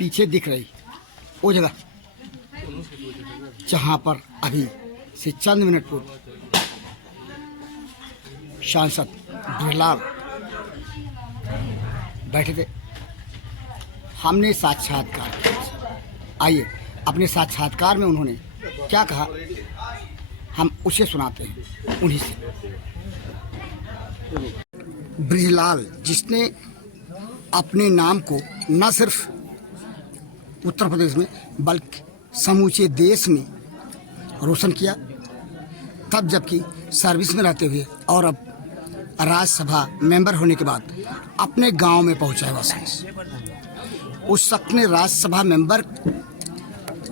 पीछे दिख रही वो जगह जहाँ पर अभी से चंद मिनट पूर्व सांसद बिरलाल बैठे थे, हमने साक्षात्कार किया। आइए अपने साक्षात्कार में उन्होंने क्या कहा हम उसे सुनाते हैं उन्हीं से। ब्रिजलाल, जिसने अपने नाम को न सिर्फ उत्तर प्रदेश में बल्कि समूचे देश में रोशन किया, तब जबकि सर्विस में रहते हुए और अब राज्यसभा मेंबर होने के बाद अपने गांव में पहुंचा है वह। उस शख्स ने राज्यसभा मेंबर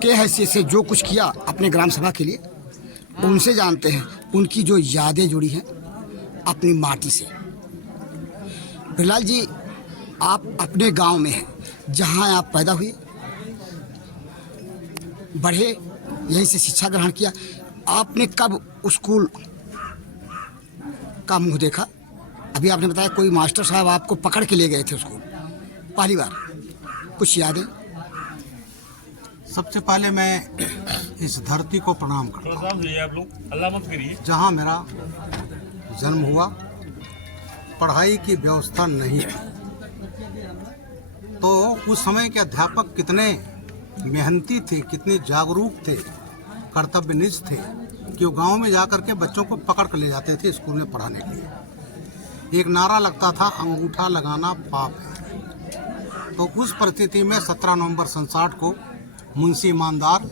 के हैसियत से जो कुछ किया अपने ग्राम सभा के लिए, उनसे जानते हैं उनकी जो यादें जुड़ी हैं अपनी माटी से। बिरलाल जी, आप अपने गांव में हैं, जहां आप पैदा हुए, बढ़े, यहीं से शिक्षा ग्रहण किया। आपने कब स्कूल का मुंह देखा? अभी आपने बताया कोई मास्टर साहब आपको पकड़ के ले गए थे स्कूल पहली बार, कुछ यादें? सबसे पहले मैं इस धरती को प्रणाम करता हूँ जहाँ मेरा जन्म हुआ। पढ़ाई की व्यवस्था नहीं थी, तो उस समय के अध्यापक कितने मेहनती थे, कितने जागरूक थे, कर्तव्यनिष्ठ थे कि वो गांव में जाकर के बच्चों को पकड़ कर ले जाते थे स्कूल में पढ़ाने के लिए। एक नारा लगता था, अंगूठा लगाना पाप है। तो उस परिस्थिति में 17 नवंबर 1960 को मुंशी ईमानदार,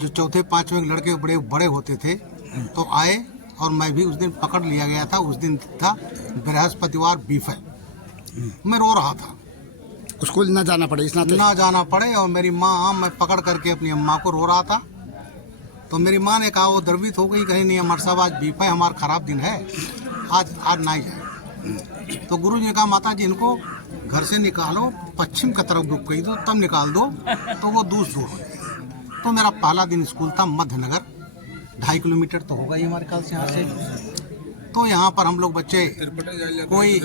जो चौथे पांचवें लड़के बड़े बड़े होते थे, तो आए और मैं भी उस दिन पकड़ लिया गया था। उस दिन था बृहस्पतिवार बीफ है। मैं रो रहा था, स्कूल ना जाना पड़े, ना जाना पड़े, और मेरी माँ, मैं पकड़ करके अपनी अम्मा को रो रहा था। तो मेरी माँ ने कहा, वो द्रवित हो गई, कहीं नहीं अमर साहब आज बीफ है, हमारा खराब दिन है, आज ना ही जाए। तो गुरु जी ने कहा, माता जी इनको घर से निकालो, पश्चिम की तरफ रुक गई, तो तब निकाल दो तो वो दूर हो जाए। तो मेरा पहला दिन स्कूल था मध्यनगर, 2.5 किलोमीटर तो होगा ही हमारे ख्याल से यहाँ से। तो यहाँ पर हम लोग बच्चे कोई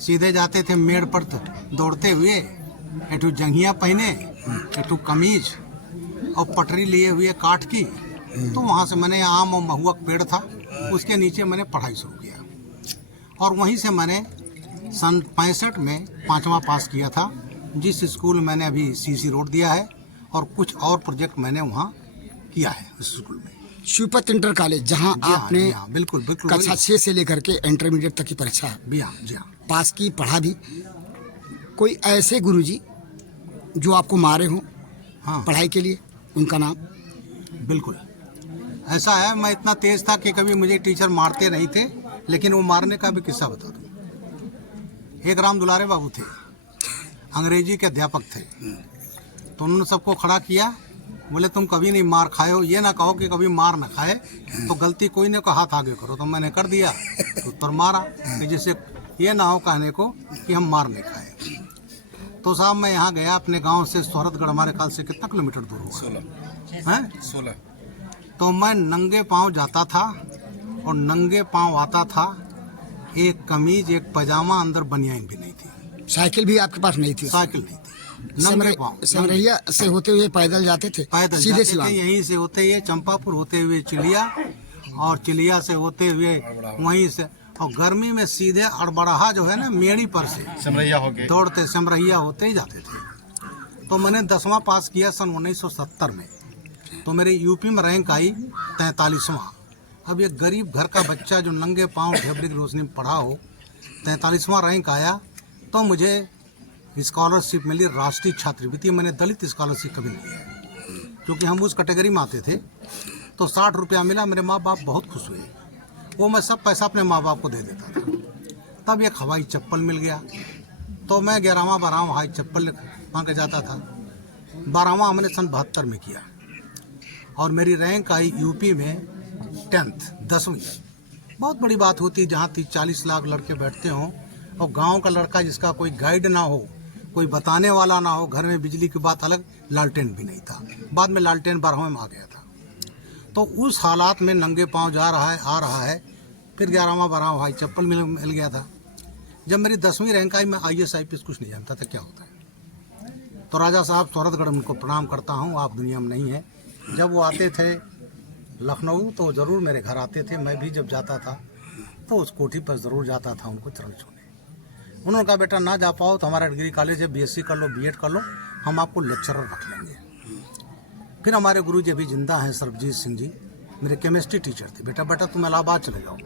सीधे जाते थे मेड़ पर दौड़ते हुए, एठू जंघिया पहने, एठू कमीज और पटरी लिए हुए काठ की। तो वहाँ से मैंने आम और महुआ पेड़ था, उसके नीचे मैंने पढ़ाई शुरू किया, और वहीं से मैंने सन 65 में 5वां पास किया था। जिस स्कूल मैंने अभी सीसी रोड दिया है, और कुछ और प्रोजेक्ट मैंने वहाँ किया है उस स्कूल में, शिवपत इंटर कॉलेज, जहाँ आपने बिल्कुल कक्षा 6 से लेकर के इंटरमीडिएट तक की परीक्षा जी हाँ पास की, पढ़ा भी। कोई ऐसे गुरुजी जो आपको मारे हों पढ़ाई के लिए, उनका नाम? बिल्कुल ऐसा है। मैं इतना तेज था कि कभी मुझे टीचर मारते नहीं थे, लेकिन वो मारने का भी किस्सा बता दूं। एक राम दुलारे बाबू थे, अंग्रेजी के अध्यापक थे। तो उन्होंने सबको खड़ा किया, बोले तुम कभी नहीं मार खाए हो, ये ना कहो कि कभी मार ना खाए, तो गलती कोई ने कहा हाथ आगे करो, तो मैंने कर दिया, तो पर मारा, कि जैसे ये ना हो कहने को कि हम मार नहीं खाए। तो साहब मैं यहाँ गया अपने गांव से सोहरतगढ़, हमारे ख्याल से कितना किलोमीटर दूर होगा? 16। तो मैं नंगे पाँव जाता था और नंगे पाँव आता था। एक कमीज, एक पजामा, अंदर बनियान भी नहीं थी। साइकिल भी आपके पास नहीं थी? साइकिल नहीं थी। नंगे पाँव समरहिया से होते हुए पैदल जाते थे? पैदल सीधे जाते थे, यहीं से होते हुए चंपापुर, होते हुए चिलिया, और चिलिया से होते हुए वहीं से, और गर्मी में सीधे अड़बड़ाहा जो है ना, मेड़ी पर से समरहिया हो गए, दौड़ते समरहिया होते ही जाते थे। तो मैंने 10वां पास किया सन 1970 में। तो मेरे यूपी में रैंक आई 43वां। अब ये गरीब घर का बच्चा जो नंगे पाँव ढेबरी की रोशनी में पढ़ा हो, 43वां रैंक आया, तो मुझे स्कॉलरशिप मिली, राष्ट्रीय छात्रवृत्ति। मैंने दलित स्कॉलरशिप कभी नहीं लिया, क्योंकि हम उस कैटेगरी में आते थे। तो 60 रुपया मिला, मेरे माँ बाप बहुत खुश हुए। वो मैं सब पैसा अपने माँ बाप को दे देता था। तब एक हवाई चप्पल मिल गया, तो मैं 11वां 12वां हवाई चप्पल मांग के जाता था। 12वां हमने सन 72 में किया, और मेरी रैंक आई यूपी में 10वीं। बहुत बड़ी बात होती है जहाँ 30-40 लाख लड़के बैठते हों, और गांव का लड़का जिसका कोई गाइड ना हो, कोई बताने वाला ना हो, घर में बिजली की बात अलग, लालटेन भी नहीं था। बाद में लालटेन 12वें में आ गया था। तो उस हालात में नंगे पाँव जा रहा है, आ रहा है। फिर 11वां 12वां भाई चप्पल मिल गया था। जब मेरी 10वीं रैंक आई, मैं IAS IPS कुछ नहीं जानता था क्या होता है। तो राजा साहब शौहरतगढ़ उनको प्रणाम करता हूँ, आप दुनिया में नहीं है। जब वो आते थे लखनऊ तो ज़रूर मेरे घर आते थे, मैं भी जब जाता था तो उस कोठी पर ज़रूर जाता था उनको चरण छूने। उन्होंने कहा बेटा ना जा पाओ तो हमारा डिग्री कॉलेज है, बीएससी कर लो, बीएड कर लो, हम आपको लेक्चरर रख लेंगे। फिर हमारे गुरु जी अभी जिंदा हैं, सरबजीत सिंह जी, मेरे केमिस्ट्री टीचर थे। बेटा बेटा तुम इलाहाबाद चले जाओ।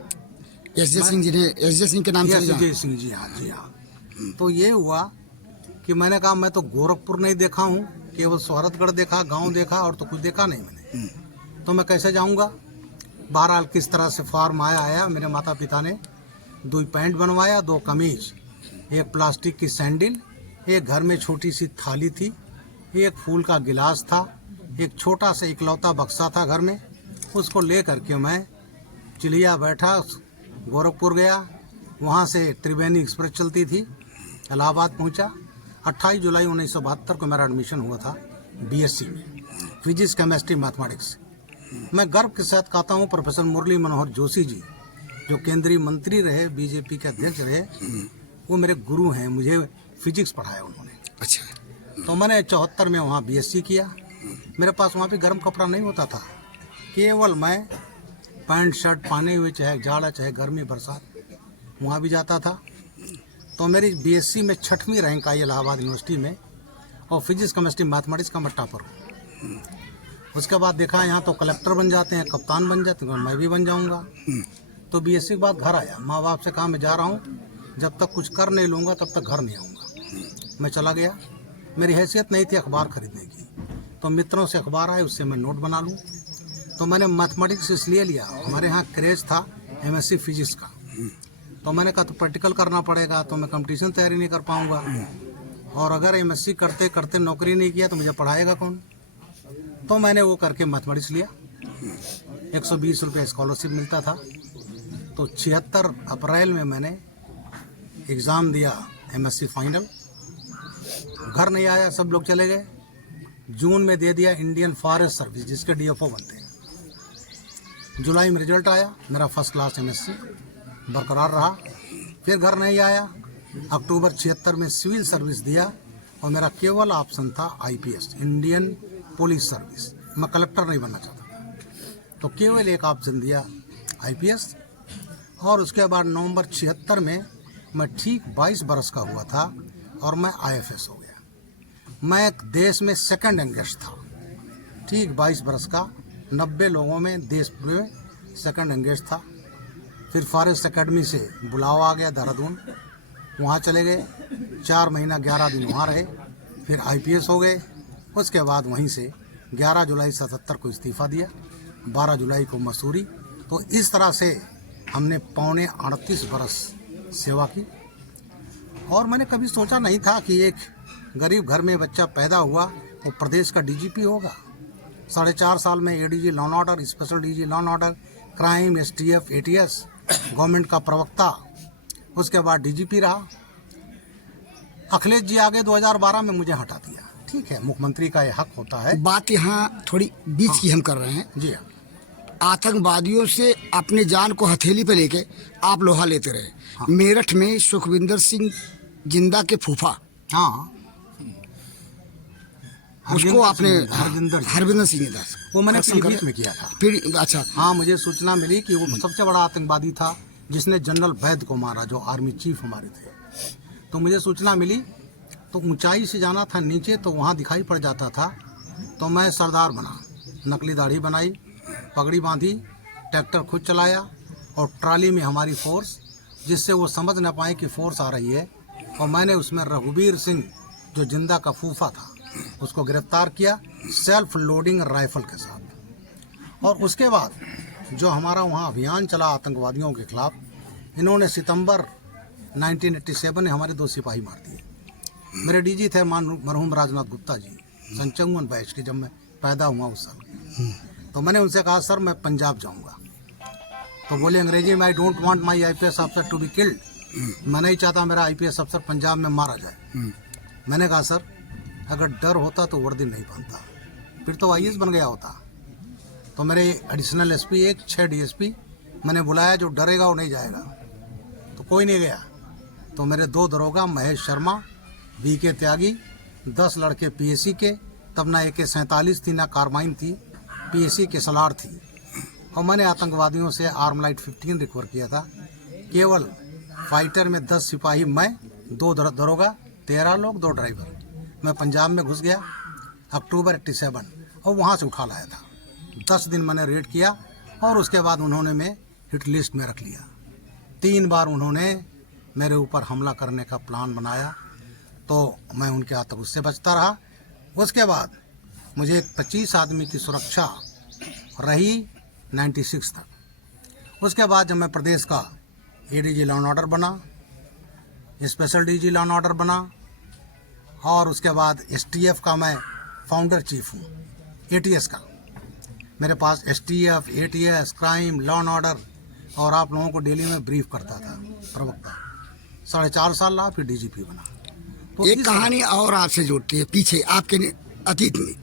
एस जे सिंह जी ने, एस जे सिंह के नाम से एस जे सिंह जी, हाँ जी हाँ। तो ये हुआ कि मैंने कहा मैं तो गोरखपुर नहीं देखा हूँ, केवल शौहरतगढ़ देखा, गांव देखा, और तो कुछ देखा नहीं मैंने, तो मैं कैसे जाऊंगा। बहरहाल किस तरह से फॉर्म आया। मेरे माता पिता ने 2 पैंट बनवाया, 2 कमीज, एक प्लास्टिक की सैंडल, एक घर में छोटी सी थाली थी, एक फूल का गिलास था, एक छोटा सा इकलौता बक्सा था घर में। उसको ले करके मैं चिलिया बैठा, गोरखपुर गया, वहाँ से त्रिवेणी एक्सप्रेस चलती थी, इलाहाबाद पहुँचा। 28 जुलाई 1972 को मेरा एडमिशन हुआ था बीएससी में, फिजिक्स केमिस्ट्री मैथमेटिक्स। मैं गर्व के साथ कहता हूँ प्रोफेसर मुरली मनोहर जोशी जी, जो केंद्रीय मंत्री रहे, बीजेपी के अध्यक्ष रहे, वो मेरे गुरु हैं, मुझे फिजिक्स पढ़ाया उन्होंने। अच्छा। तो मैंने 74 में वहाँ बीएससी किया। मेरे पास वहाँ पे गर्म कपड़ा नहीं होता था, केवल मैं पैंट शर्ट पहने हुए, चाहे जाड़ा चाहे गर्मी बरसात, वहाँ भी जाता था। तो मेरी बीएससी में 6वीं रैंक आई इलाहाबाद यूनिवर्सिटी में, और फिजिक्स केमिस्ट्री मैथमेटिक्स का मैं टॉपर हूँ। उसके बाद देखा यहाँ तो कलेक्टर बन जाते हैं, कप्तान बन जाते हैं, मैं भी बन जाऊँगा। तो बीएससी के बाद घर आया, माँ बाप से कहा मैं जा रहा हूँ, जब तक कुछ कर नहीं लूँगा तब तक घर नहीं आऊँगा। मैं चला गया। मेरी हैसियत नहीं थी अखबार खरीदने की, तो मित्रों से अखबार आए, उससे मैं नोट बना लूँ। तो मैंने मैथमेटिक्स इसलिए लिया, हमारे यहाँ क्रेज था एमएससी फिजिक्स का। तो मैंने कहा तो प्रैक्टिकल करना पड़ेगा, तो मैं कंपटीशन तैयारी नहीं कर पाऊँगा, और अगर एमएससी करते करते नौकरी नहीं किया तो मुझे पढ़ाएगा कौन। तो मैंने वो करके मैथमेटिक्स लिया। 120 रुपये स्कॉलरशिप मिलता था। तो 76 अप्रैल में मैंने एग्ज़ाम दिया एमएससी फाइनल। घर नहीं आया, सब लोग चले गए। जून में दे दिया इंडियन फॉरेस्ट सर्विस, जिसके डीएफओ बनते हैं। जुलाई में रिजल्ट आया, मेरा फर्स्ट क्लास एमएससी बरकरार रहा। फिर घर नहीं आया। अक्टूबर 76 में सिविल सर्विस दिया, और मेरा केवल ऑप्शन था आईपीएस, इंडियन पुलिस सर्विस। मैं कलेक्टर नहीं बनना चाहता था, तो केवल एक ऑप्शन दिया आईपीएस। और उसके बाद नवंबर 76 में मैं ठीक 22 बरस का हुआ था, और मैं आईएफएस हो गया। मैं देश में सेकंड यंगेस्ट था, ठीक 22 बरस का, 90 लोगों में देश में सेकंड यंगेस्ट था। फिर फॉरेस्ट एकेडमी से बुलावा आ गया देहरादून, वहाँ चले गए, 4 महीना 11 दिन वहाँ रहे। फिर आईपीएस हो गए। उसके बाद वहीं से 11 जुलाई 77 को इस्तीफ़ा दिया, 12 जुलाई को मसूरी। तो इस तरह से हमने पौने 38 बरस सेवा की। और मैंने कभी सोचा नहीं था कि एक गरीब घर में बच्चा पैदा हुआ वो प्रदेश का डीजीपी होगा। 4.5 साल में ADG law and order, special DG law and order, crime, STF, ATS, government का प्रवक्ता, उसके बाद डीजीपी रहा। अखिलेश जी आगे 2012 में मुझे हटा दिया। ठीक है, मुख्यमंत्री का ये हक होता है। बात यहाँ थोड़ी बीच की हम कर रहे हैं। जी हाँ। आतंकवादियों से अपने जान को हथेली पे लेके आप लोहा लेते रहे। हाँ। मेरठ में सुखविंदर सिंह जिंदा के फूफा, हाँ, उसको आपने हरविंदर सिंह दास, वो मैंने कसम पीलीभीत कर- में किया था। फिर अच्छा, हाँ, मुझे सूचना मिली कि वो सबसे बड़ा आतंकवादी था जिसने जनरल वैद को मारा, जो आर्मी चीफ हमारे थे। तो मुझे सूचना मिली, तो ऊंचाई से जाना था नीचे, तो वहाँ दिखाई पड़ जाता था। तो मैं सरदार बना, नकली दाढ़ी बनाई, पगड़ी बांधी, ट्रैक्टर खुद चलाया, और ट्राली में हमारी फोर्स, जिससे वो समझ न पाए कि फोर्स आ रही है। और मैंने उसमें रघुवीर सिंह, जो जिंदा का फूफा था, उसको गिरफ्तार किया सेल्फ लोडिंग राइफल के साथ। और उसके बाद जो हमारा वहाँ अभियान चला आतंकवादियों के खिलाफ, इन्होंने सितंबर 1987 में हमारे 2 सिपाही मार दिए। मेरे डीजी थे मरहूम राजनाथ गुप्ता जी, 55 बैच के, जब मैं पैदा हुआ उस साल। तो मैंने उनसे कहा सर मैं पंजाब जाऊँगा। तो बोले अंग्रेजी में, I don't want my IPS अफसर टू बी किल्ड। मैं नहीं चाहता मेरा आईपीएस अफसर पंजाब में मारा जाए। मैंने कहा सर अगर डर होता तो वर्दी नहीं पहनता, फिर तो आईएएस बन गया होता। तो मेरे एडिशनल एसपी 6 डीएसपी मैंने बुलाया, जो डरेगा वो नहीं जाएगा। तो कोई नहीं गया। तो मेरे 2 दरोगा, महेश शर्मा, बीके त्यागी 10 लड़के पीएसी के, तब ना AK-47 थी ना कार्बाइन थी, पीएसी के सलार थी। और मैंने आतंकवादियों से आर्मलाइट 15 रिकवर किया था। केवल फाइटर में 10 सिपाही, मैं 2 दरोगा, 13 लोग, 2 ड्राइवर। मैं पंजाब में घुस गया अक्टूबर 87 और वहाँ से उठा लाया था। 10 दिन मैंने रेड किया और उसके बाद उन्होंने मैं हिट लिस्ट में रख लिया। 3 बार उन्होंने मेरे ऊपर हमला करने का प्लान बनाया, तो मैं उनके हाथ तक उससे बचता रहा। उसके बाद मुझे 25 आदमी की सुरक्षा रही 96 तक। उसके बाद जब मैं प्रदेश का ADG लॉ एंड ऑर्डर बना, special DG law and order बना, और उसके बाद STF का मैं फाउंडर चीफ हूँ, ATS का। मेरे पास STF, ATS, crime, law and order, और आप लोगों को डेली में ब्रीफ करता था, प्रवक्ता। 4.5 साल रहा, फिर DGP बना। तो एक कहानी और आपसे जोड़ती है पीछे आपके अतीत में।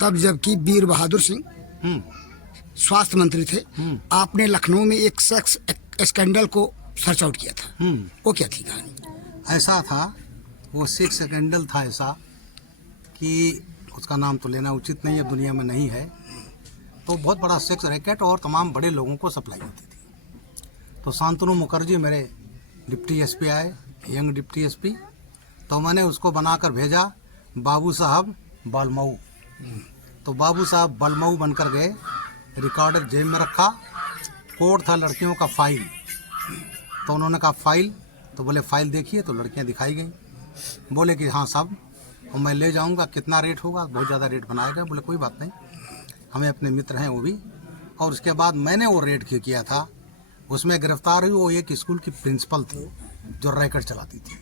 तब जबकि वीर बहादुर सिंह स्वास्थ्य मंत्री थे, आपने लखनऊ में एक सेक्स स्कैंडल को सर्च आउट किया था। वो क्या थी कहानी? ऐसा था, वो सेक्स स्कैंडल था ऐसा कि उसका नाम तो लेना उचित नहीं है, दुनिया में नहीं है। तो बहुत बड़ा सेक्स रैकेट और तमाम बड़े लोगों को सप्लाई होती थी। तो शांतनु मुखर्जी मेरे डिप्टी SP आए, यंग डिप्टी SP। तो मैंने उसको बनाकर भेजा बाबू साहब बलमऊ। तो बाबू साहब बलमऊ बनकर गए, रिकॉर्डर जेब में रखा, कोड था लड़कियों का फाइल। तो उन्होंने कहा फाइल, तो बोले फाइल देखिए, तो लड़कियां दिखाई गई। बोले कि हाँ साहब, और मैं ले जाऊंगा, कितना रेट होगा? बहुत ज़्यादा रेट बनाया गया। बोले कोई बात नहीं, हमें अपने मित्र हैं वो भी। और उसके बाद मैंने वो रेड किया था, उसमें गिरफ्तार हुई वो एक स्कूल की प्रिंसिपल थी जो रैकेट चलाती थी।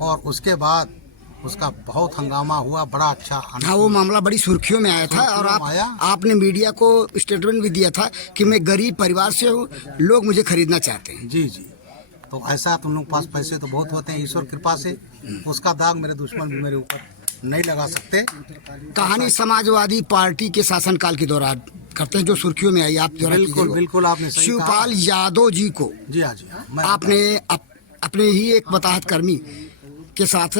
और उसके बाद उसका बहुत हंगामा हुआ, बड़ा अच्छा। हाँ, वो मामला बड़ी सुर्खियों में आया था और आपने मीडिया को स्टेटमेंट भी दिया था कि मैं गरीब परिवार से हूँ, लोग मुझे खरीदना चाहते हैं। जी जी। तो ऐसा तुम लोग पास पैसे तो बहुत होते हैं, ईश्वर कृपा से उसका दाग मेरे दुश्मन भी मेरे ऊपर नहीं लगा सकते। कहानी समाजवादी पार्टी के शासनकाल के दौरान करते हैं, जो सुर्खियों में आई। आप बिल्कुल बिल्कुल, आपने सही कहा। शिवपाल यादव जी को जी हाँ जी हाँ, आपने अपने ही एक बताहत कर्मी के साथ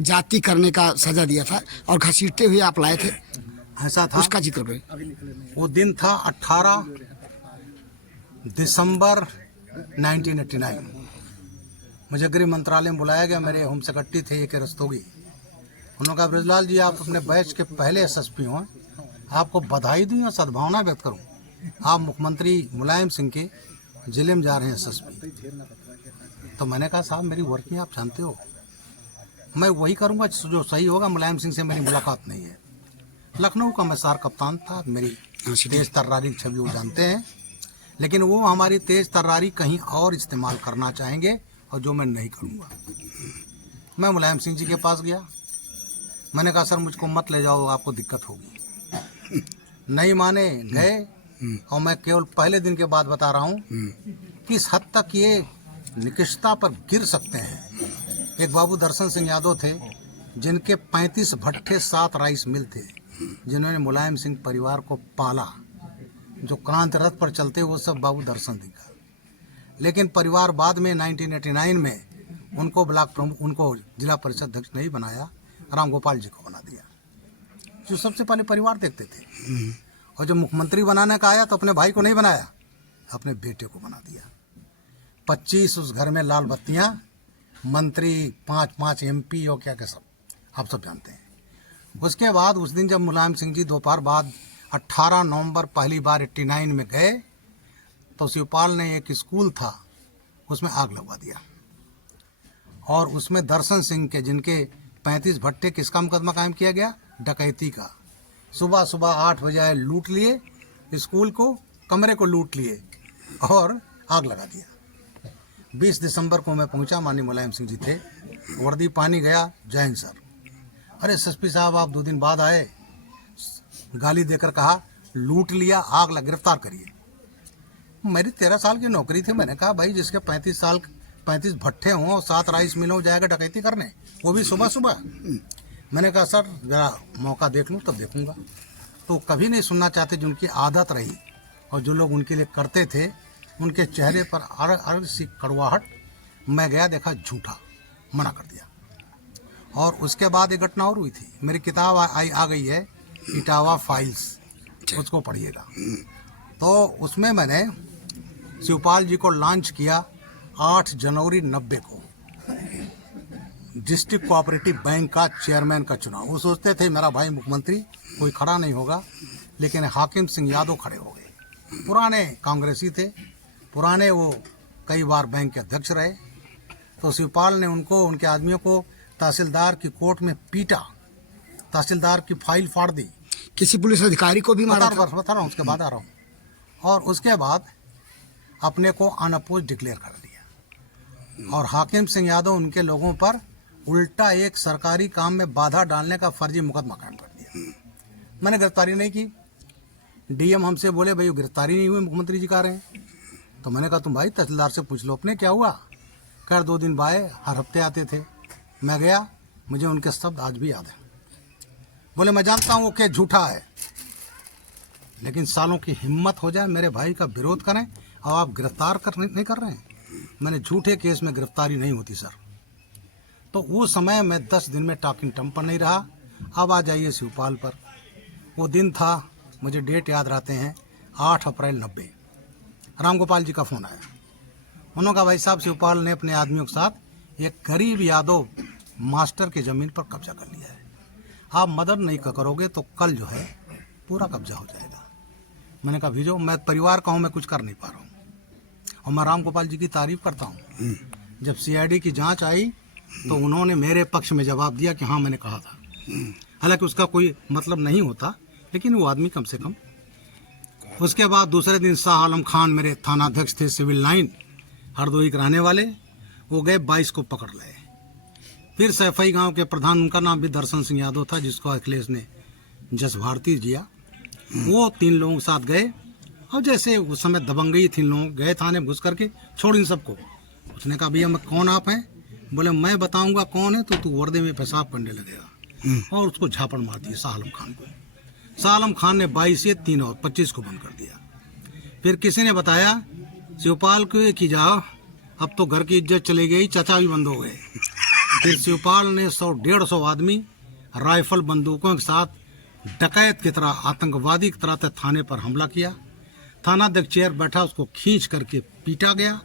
जाति करने का सजा दिया था और घसीटते हुए आप लाए थे। ऐसा था, उसका जिक्र करें। वो दिन था 18 दिसंबर 1989। मुझे गृह मंत्रालय में बुलाया गया। मेरे होम सेक्रेटरी थे AK रस्तोगी। उन्होंने कहा ब्रजलाल जी, आप अपने बैच के पहले SSP हों, आपको बधाई दूं या सद्भावना व्यक्त करूं। आप मुख्यमंत्री मुलायम सिंह के जिले में जा रहे हैं SSP। तो मैंने कहा साहब, मेरी वर्किंग आप जानते हो, मैं वही करूंगा जो सही होगा। मुलायम सिंह से मेरी मुलाकात नहीं है। लखनऊ का मैं सार कप्तान था, मेरी तेज तर्रारी की छवि वो जानते हैं, लेकिन वो हमारी तेज तर्रारी कहीं और इस्तेमाल करना चाहेंगे, और जो मैं नहीं करूंगा। मैं मुलायम सिंह जी के पास गया, मैंने कहा सर मुझको मत ले जाओ, आपको दिक्कत होगी। नहीं माने, गए। और मैं केवल पहले दिन के बाद बता रहा हूँ किस हद तक ये निकृष्टता पर गिर सकते हैं। एक बाबू दर्शन सिंह यादव थे, जिनके 35 भट्ठे 7 राइस मिल थे, जिन्होंने मुलायम सिंह परिवार को पाला। जो क्रांति रथ पर चलते वो सब बाबू दर्शन सिंह का। लेकिन परिवार बाद में 1989 में उनको ब्लॉक प्रमुख, उनको जिला परिषद अध्यक्ष नहीं बनाया, राम गोपाल जी को बना दिया, जो सबसे पहले परिवार देखते थे। और जब मुख्यमंत्री बनाने का आया तो अपने भाई को नहीं बनाया, अपने बेटे को बना दिया। 25 उस घर में लाल बत्तियां, मंत्री 5-5 MP और क्या क्या सब आप सब जानते हैं। उसके बाद उस दिन जब मुलायम सिंह जी दोपहर बाद 18 नवंबर पहली बार 89 में गए, तो शिवपाल ने एक स्कूल था उसमें आग लगवा दिया। और उसमें दर्शन सिंह के, जिनके 35 भट्टे, किसका मुकदमा कायम किया गया? डकैती का। सुबह सुबह 8 बजे आए, लूट लिए स्कूल को, कमरे को लूट लिए और आग लगा दिया। 20 दिसंबर को मैं पहुंचा, माननीय मुलायम सिंह जी थे, वर्दी पानी गया, जय हिंद सर। अरे SSP साहब, आप 2 दिन बाद आए, गाली देकर कहा लूट लिया, आग लग, गिरफ्तार करिए। मेरी 13 साल की नौकरी थी। मैंने कहा भाई, जिसके 35 भट्ठे हों और 7 राइस मिलों जाएगा डकैती करने, वो भी सुबह सुबह। मैंने कहा सर जरा मौका देख लूँ तब देखूंगा। तो कभी नहीं सुनना चाहते, जो उनकी आदत रही और जो लोग उनके लिए करते थे, उनके चेहरे पर अर्ग सी कड़वाहट। मैं गया, देखा झूठा, मना कर दिया। और उसके बाद एक घटना और हुई थी, मेरी किताब आ गई है इटावा फाइल्स, उसको पढ़िएगा। तो उसमें मैंने शिवपाल जी को लॉन्च किया 8 जनवरी 90 को डिस्ट्रिक्ट कोऑपरेटिव बैंक का चेयरमैन का चुनाव। वो सोचते थे मेरा भाई मुख्यमंत्री कोई खड़ा नहीं होगा, लेकिन हाकिम सिंह यादव खड़े हो गए। पुराने कांग्रेसी थे, पुराने, वो कई बार बैंक के अध्यक्ष रहे। तो शिवपाल ने उनको, उनके आदमियों को तहसीलदार की कोर्ट में पीटा, तहसीलदार की फाइल फाड़ दी, किसी पुलिस अधिकारी को भी मारा था। बता रहा हूँ, उसके बाद आ रहा हूँ। और उसके बाद अपने को अनअपोज डिक्लेयर कर दिया और हाकिम सिंह यादव उनके लोगों पर उल्टा एक सरकारी काम में बाधा डालने का फर्जी मुकदमा कायम कर दिया। मैंने गिरफ्तारी नहीं की। डीएम हमसे बोले भाई गिरफ्तारी नहीं हुई, मुख्यमंत्री जी कह रहे हैं। तो मैंने कहा तुम भाई तहसीलदार से पूछ लो अपने क्या हुआ। खैर 2 दिन बाद हर हफ्ते आते थे, मैं गया, मुझे उनके शब्द आज भी याद है। बोले मैं जानता हूँ वो केस झूठा है, लेकिन सालों की हिम्मत हो जाए मेरे भाई का विरोध करें और आप गिरफ्तार नहीं कर रहे हैं। मैंने झूठे केस में गिरफ्तारी नहीं होती सर। तो उस समय मैं 10 दिन में टॉकिंग टर्म पर नहीं रहा। अब आ जाइए शिवपाल पर। वो दिन था, मुझे डेट याद रहते हैं, 8 अप्रैल 90। रामगोपाल जी का फ़ोन आया। उन्होंने कहा भाई साहब शिवपाल ने अपने आदमियों के साथ एक गरीब यादव मास्टर की ज़मीन पर कब्जा कर लिया है, आप मदद नहीं करोगे तो कल जो है पूरा कब्जा हो जाएगा। मैंने कहा भेजो, मैं परिवार का हूँ, मैं कुछ कर नहीं पा रहा हूँ। और मैं रामगोपाल जी की तारीफ़ करता हूँ। जब सीआईडी की जांच आई तो उन्होंने मेरे पक्ष में जवाब दिया कि हाँ मैंने कहा था। हालांकि उसका कोई मतलब नहीं होता, लेकिन वो आदमी कम से कम। उसके बाद दूसरे दिन शाह आलम खान मेरे थानाध्यक्ष थे, सिविल लाइन हरदोई के रहने वाले, वो गए 22 को पकड़ लाए। फिर सैफई गांव के प्रधान, उनका नाम भी दर्शन सिंह यादव था, जिसको अखिलेश ने जस भारती दिया, वो 3 लोगों के साथ गए। और जैसे उस समय दबंगई थी, लोग गए थाने घुस करके, छोड़ इन सबको। उसने कहा भैया मैं कौन आप हैं? बोले मैं बताऊंगा कौन है तो तू वर्दे में पेशाब करने लगेगा। और उसको झापड़ मार दिया शाह आलम खान को। शाह आलम खान ने 22 से 3 और 25 को बंद कर दिया। फिर किसी ने बताया शिवपाल को कि जाओ अब तो घर की इज्जत चली गई, चाचा भी बंद हो गए। फिर शिवपाल ने 100-150 आदमी राइफल बंदूकों के साथ डकैत की तरह, आतंकवादी की तरह थाने पर हमला किया। थानाध्यक्ष चेयर बैठा, उसको खींच करके पीटा गया,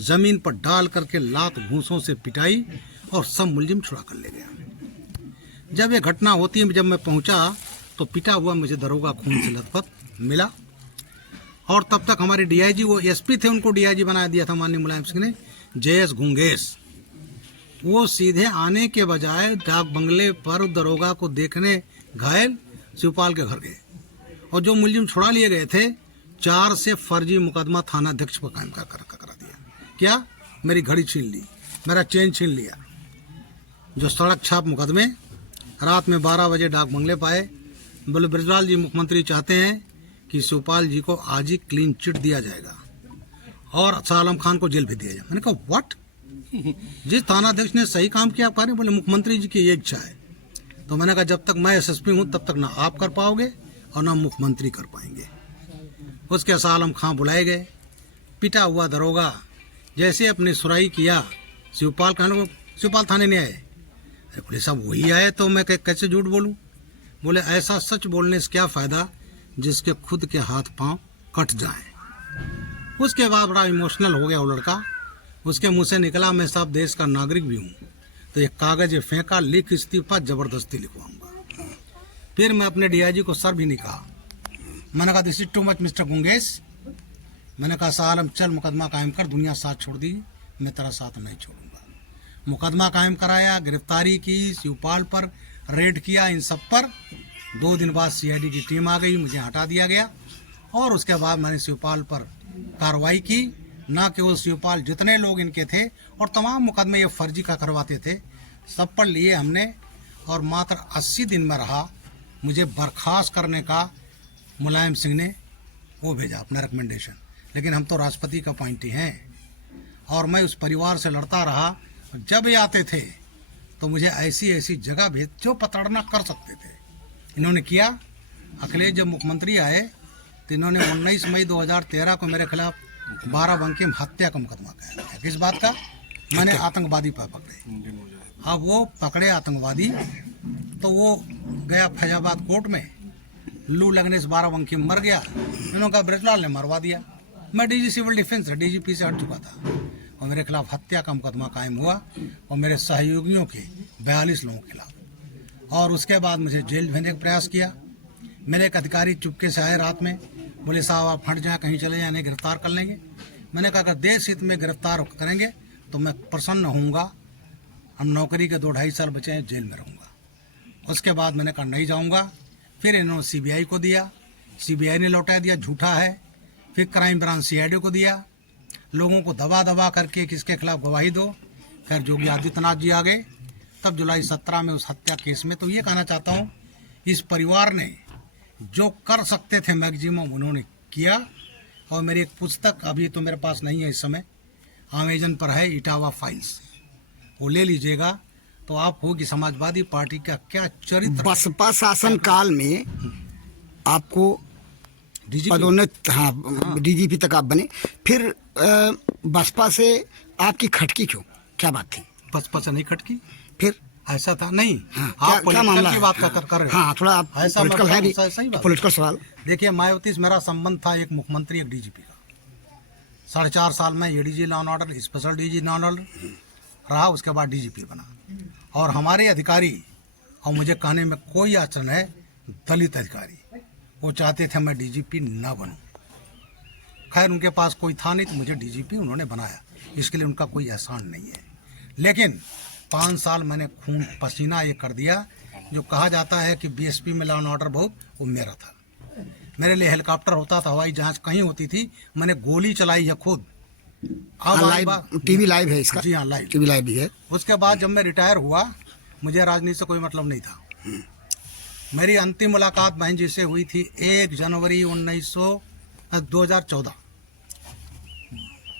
जमीन पर डाल करके लात घूंसों से पिटाई और सब मुलजिम छुड़ा कर ले गया। जब ये घटना होती है, जब मैं पहुंचा तो पिटा हुआ मुझे दरोगा खून से लथपथ मिला। और तब तक हमारे डीआईजी, वो एसपी थे, उनको डीआईजी बना दिया था माननीय मुलायम सिंह ने, जेएस गुंगेश। वो सीधे आने के बजाय डाक बंगले पर दरोगा को देखने घायल शिवपाल के घर गए और जो मुलजिम छुड़ा लिए गए थे 4 से फर्जी मुकदमा थानाध्यक्ष पर कायम करा दिया। क्या? मेरी घड़ी छीन ली, मेरा चेन छीन लिया। जो सड़क छाप मुकदमे रात में 12 बजे डाक बंगले पाए। बोले ब्रजलाल जी मुख्यमंत्री चाहते हैं कि शिवपाल जी को आज ही क्लीन चिट दिया जाएगा और शाह आलम खान को जेल भेज दिया जाए। मैंने कहा व्हाट? जिस थानाध्यक्ष ने सही काम किया आप कह रहे? बोले मुख्यमंत्री जी की ये इच्छा है। तो मैंने कहा जब तक मैं एसएसपी हूँ तब तक ना आप कर पाओगे और ना मुख्यमंत्री कर पाएंगे। उसके शाह आलम खान बुलाए गए। पिटा हुआ दरोगा जैसे अपने सुराई किया, शिवपाल कहने को शिवपाल थाने नहीं आए। बोले साहब वही आए तो मैं कैसे झूठ बोलूं? बोले ऐसा सच बोलने से क्या फ़ायदा जिसके खुद के हाथ पांव कट जाएं। उसके बाद बड़ा इमोशनल हो गया वो लड़का। उसके मुंह से निकला मैं साहब देश का नागरिक भी हूँ। तो एक कागज फेंका, लिख इस्तीफा, ज़बरदस्ती लिखवाऊंगा। फिर मैं अपने डीआईजी को सर भी नहीं कहा। मैंने कहा this is too much mister Gungesh. मैंने कहा शाह आलम चल मुकदमा कायम कर, दुनिया साथ छोड़ दी, मैं तेरा साथ नहीं छोड़ूंगा। मुकदमा कायम कराया, गिरफ्तारी की, शिवपाल पर रेड किया, इन सब पर। 2 दिन बाद सीआईडी की टीम आ गई, मुझे हटा दिया गया। और उसके बाद मैंने शिवपाल पर कार्रवाई की। ना केवल शिवपाल, जितने लोग इनके थे और तमाम मुकदमे ये फर्जी का करवाते थे, सब पर लिए हमने। और मात्र 80 दिन में रहा। मुझे बर्खास्त करने का मुलायम सिंह ने वो भेजा अपना रिकमेंडेशन, लेकिन हम तो राष्ट्रपति का अपॉइंटी हैं। और मैं उस परिवार से लड़ता रहा। जब ये आते थे तो मुझे ऐसी ऐसी जगह भेज जो प्रताड़ना कर सकते थे, इन्होंने किया। अखिलेश जब मुख्यमंत्री आए तो इन्होंने 19 मई 2013 को मेरे खिलाफ 12 बंकिम हत्या का मुकदमा कायम किया। किस बात का? मैंने आतंकवादी पर पकड़े। अब वो पकड़े आतंकवादी तो वो गया फैजाबाद कोर्ट में, लू लगने से 12 बंकी मर गया। इन्होंने कहा ब्रजलाल ने मरवा दिया। मैं डीजी सिविल डिफेंस डीजीपी से हट चुका था और मेरे खिलाफ हत्या का मुकदमा कायम हुआ और मेरे सहयोगियों के 42 लोगों के खिलाफ। और उसके बाद मुझे जेल भेजने का प्रयास किया। मेरे एक अधिकारी चुपके से आए रात में, बोले साहब आप हट जाए, कहीं चले जाए, नहीं गिरफ्तार कर लेंगे। मैंने कहा अगर देश हित में गिरफ्तार करेंगे तो मैं प्रसन्न होऊंगा। हम नौकरी के 2-2.5 साल बचे हैं, जेल में रहूँगा। उसके बाद मैंने कहा नहीं जाऊँगा। फिर इन्होंने सीबीआई को दिया, सीबीआई ने लौटा दिया, झूठा है। फिर क्राइम ब्रांच सीआईडी को दिया, लोगों को दबा दबा करके किसके खिलाफ गवाही दो। खैर योगी आदित्यनाथ जी आ गए तब जुलाई 17 में उस हत्या केस में। तो ये कहना चाहता हूँ, इस परिवार ने जो कर सकते थे मैक्सिमम उन्होंने किया। और मेरी एक पुस्तक अभी तो मेरे पास नहीं है इस समय, अमेजन पर है, इटावा फाइल्स, वो ले लीजिएगा तो आप होगी समाजवादी पार्टी का क्या चरित्र। बसपा शासन काल में आपको पदोन्नत, हाँ, डीजीपी तक आप बने। फिर बसपा से आपकी खटकी क्यों, क्या बात थी? बसपा से नहीं खटकी, फिर ऐसा था नहीं। हाँ, आप क्या मामला पॉलिटिकल की बात कर रहे हो। हाँ, थोड़ा आप ऐसा पॉलिटिकल है भी, सही बात। पॉलिटिकल सवाल। देखिए मायावती से मेरा संबंध था एक मुख्यमंत्री एक डीजीपी का। 4.5 साल में ADG law and order, special DG law and order रहा, उसके बाद डीजीपी बना। और हमारे अधिकारी, और मुझे कहने में कोई अड़चन है, दलित अधिकारी, वो चाहते थे मैं डीजीपी ना बनूं। खैर उनके पास कोई था नहीं तो मुझे डीजीपी उन्होंने बनाया, इसके लिए उनका कोई एहसान नहीं है। लेकिन 5 साल मैंने खून पसीना ये कर दिया। जो कहा जाता है कि बीएसपी में लॉ एंड ऑर्डर बहुत, वो मेरा था। मेरे लिए हेलीकॉप्टर होता था, हवाई जहाज कहीं होती थी, मैंने गोली चलाई है खुद। अब लाइव टीवी लाइव है इसका? जी हाँ, लाइव टीवी लाइव भी है। उसके बाद जब मैं रिटायर हुआ, मुझे राजनीति से कोई मतलब नहीं था। मेरी अंतिम मुलाकात बहन जी से हुई थी 1 जनवरी 2014।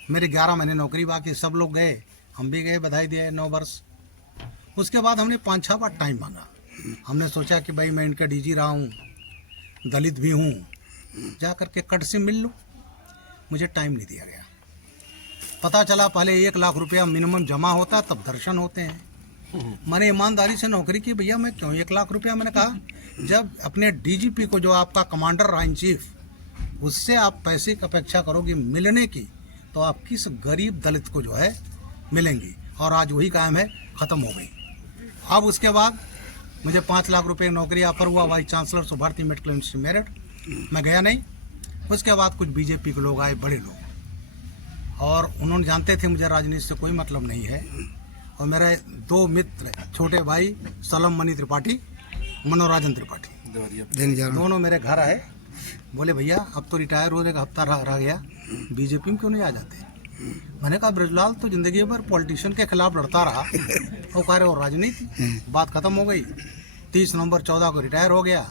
मेरे 11 महीने नौकरी बाकी, सब लोग गए, हम भी गए, बधाई दिए 9 वर्ष। उसके बाद हमने 5-6 बार टाइम मांगा। हमने सोचा कि भाई मैं इनका डीजी रहा हूँ, दलित भी हूँ, जा करके कट से मिल लूँ। मुझे टाइम नहीं दिया गया। पता चला पहले 1 लाख रुपया मिनिमम जमा होता तब दर्शन होते हैं। मैंने ईमानदारी से नौकरी की, भैया मैं क्यों 1 लाख रुपया। मैंने कहा जब अपने डीजीपी को, जो आपका कमांडर रहा इन चीफ, उससे आप पैसे की अपेक्षा करोगे मिलने की, तो आप किस गरीब दलित को जो है मिलेंगी। और आज वही कायम है, ख़त्म हो गई। अब उसके बाद मुझे 5 लाख रुपए नौकरी ऑफर हुआ वाइस चांसलर से भारतीय मेडिकल यूनिवर्सिटी मेरठ। मैं गया नहीं। उसके बाद कुछ बीजेपी के लोग आए, बड़े लोग, और उन्होंने जानते थे मुझे राजनीति से कोई मतलब नहीं है। और मेरे 2 मित्र, छोटे भाई सलम मनी त्रिपाठी, मनोराजन त्रिपाठी, दोनों मेरे घर आए, बोले भैया अब तो रिटायर होने का हफ्ता रह गया, बीजेपी में क्यों नहीं आ जाते। मैंने कहा ब्रजलाल तो जिंदगी भर पॉलिटिशियन के खिलाफ लड़ता रहा, वो कह रहे हो राजनीति। बात खत्म हो गई। 30 नवंबर 14 को रिटायर हो गया।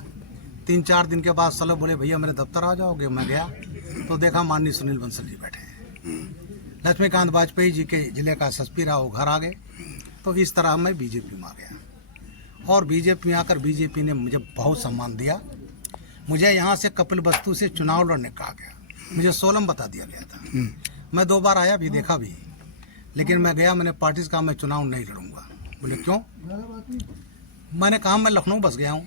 3-4 दिन के बाद सलम बोले भैया मेरे दफ्तर आ जाओगे। मैं गया तो देखा माननीय सुनील बंसल जी बैठे हैं। लक्ष्मीकांत वाजपेयी जी के जिले का एसएसपी रहा, वो घर आ गए। तो इस तरह मैं बीजेपी में आ गया। और बीजेपी में आकर बीजेपी ने मुझे बहुत सम्मान दिया। मुझे यहाँ से कपिल वस्तु से चुनाव लड़ने कहा गया, मुझे सोलम बता दिया गया था। मैं 2 बार आया भी, देखा भी, लेकिन मैं गया, मैंने पार्टी से कहा मैं चुनाव नहीं लड़ूंगा। बोले क्यों? मैंने कहा मैं लखनऊ बस गया हूँ,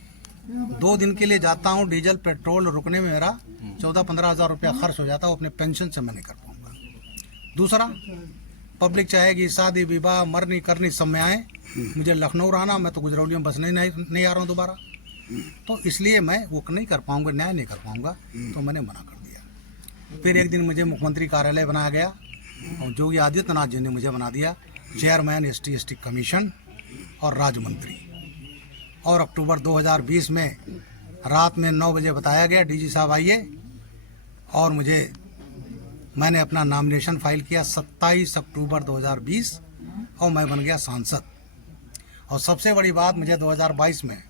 2 दिन के लिए जाता हूँ, डीजल पेट्रोल रुकने में मेरा 14-15 हज़ार रुपया खर्च हो जाता है, वो अपने पेंशन से मैं नहीं कर पाऊंगा। दूसरा, पब्लिक चाहेगी शादी विवाह मरनी करनी सब में आए, मुझे लखनऊ रहना, मैं तो गुजरौली में बस नहीं आ रहा हूँ दोबारा, तो इसलिए मैं वो नहीं कर पाऊंगा, न्याय नहीं कर पाऊंगा। तो मैंने मना कर दिया। फिर एक दिन मुझे मुख्यमंत्री कार्यालय बनाया गया और योगी आदित्यनाथ जी ने मुझे बना दिया चेयरमैन ST कमीशन और राज्य मंत्री। और अक्टूबर 2020 में रात में 9 बजे बताया गया डीजी साहब आइए, और मैंने अपना नॉमिनेशन फाइल किया 27 अक्टूबर 2020 और मैं बन गया सांसद। और सबसे बड़ी बात, मुझे 2022 में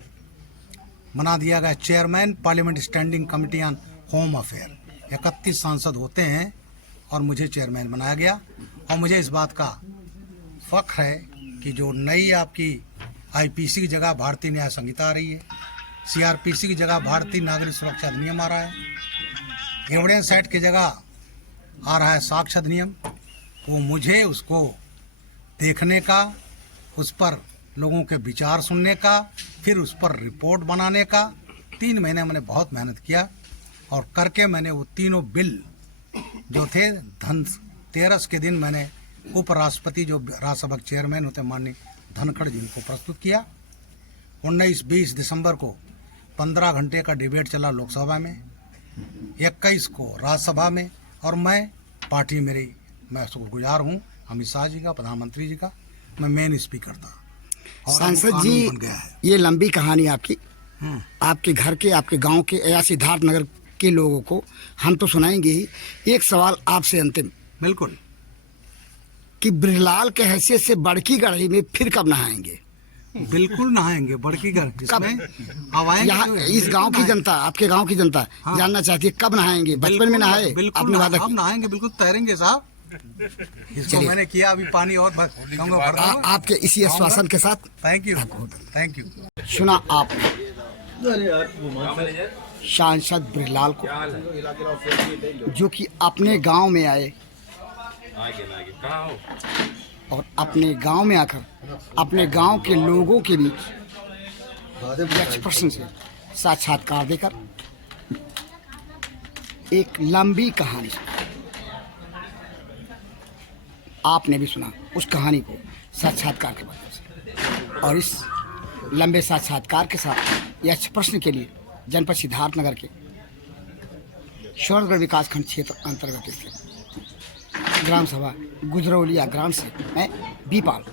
बना दिया गया chairman parliament standing committee on home affair. 31 सांसद होते हैं और मुझे चेयरमैन बनाया गया। और मुझे इस बात का फख्र है कि जो नई आपकी IPC की जगह भारतीय न्याय संहिता आ रही है, CRPC की जगह भारतीय नागरिक सुरक्षा अधिनियम आ रहा है, एविडेंस एक्ट की जगह आ रहा है साक्ष्य अधिनियम, वो मुझे उसको देखने का, उस पर लोगों के विचार सुनने का, फिर उस पर रिपोर्ट बनाने का 3 महीने मैंने बहुत मेहनत किया और करके मैंने वो तीनों बिल जो थे धनतेरस के दिन मैंने उपराष्ट्रपति जो राज्यसभा चेयरमैन होते माननीय धनखड़ जी को प्रस्तुत किया। 19-20 दिसंबर को 15 घंटे का डिबेट चला लोकसभा में, 21 को राज्यसभा में, और मैं पार्टी मेरी मैं शुक्रगुजार हूँ अमित शाह जी का, प्रधानमंत्री जी का, मैं मेन स्पीकर था और सांसद कानून जी, बन गया है। ये लंबी कहानी आपकी, आपके घर के, आपके गांव के या सिद्धार्थ नगर के लोगों को हम तो सुनाएंगे ही। एक सवाल आपसे अंतिम, बिल्कुल। कि ब्रिजलाल के हैसियत से बड़की गढ़ी में फिर कब नहाएंगे? बिल्कुल नहाएंगे, बड़की घर जिसमें हवाएं यहाँ इस गांव की जनता, आपके गांव की जनता जानना चाहती है कब नहाएंगे? बचपन में नहाए आपने वादा हम किया। नहाएंगे, बिल्कुल तैरेंगे साहब। इसको मैंने किया, अभी पानी और आपके इसी आश्वासन के साथ थैंक यू, थैंक यू। सुना आप सांसद ब्रिजलाल को, जो कि अपने गांव में आए और अपने गांव में आकर अपने गांव के लोगों के बीच यक्ष प्रश्न से साक्षात्कार देकर एक लंबी कहानी सुनाई। आपने भी सुना उस कहानी को साक्षात्कार के माध्यम से, और इस लंबे साक्षात्कार के साथ यक्ष प्रश्न के लिए जनपद सिद्धार्थनगर के शौरगढ़ विकास खंड क्षेत्र अंतर्गत स्थित ग्राम सभा गुजरौलिया ग्राम से मैं बीपाल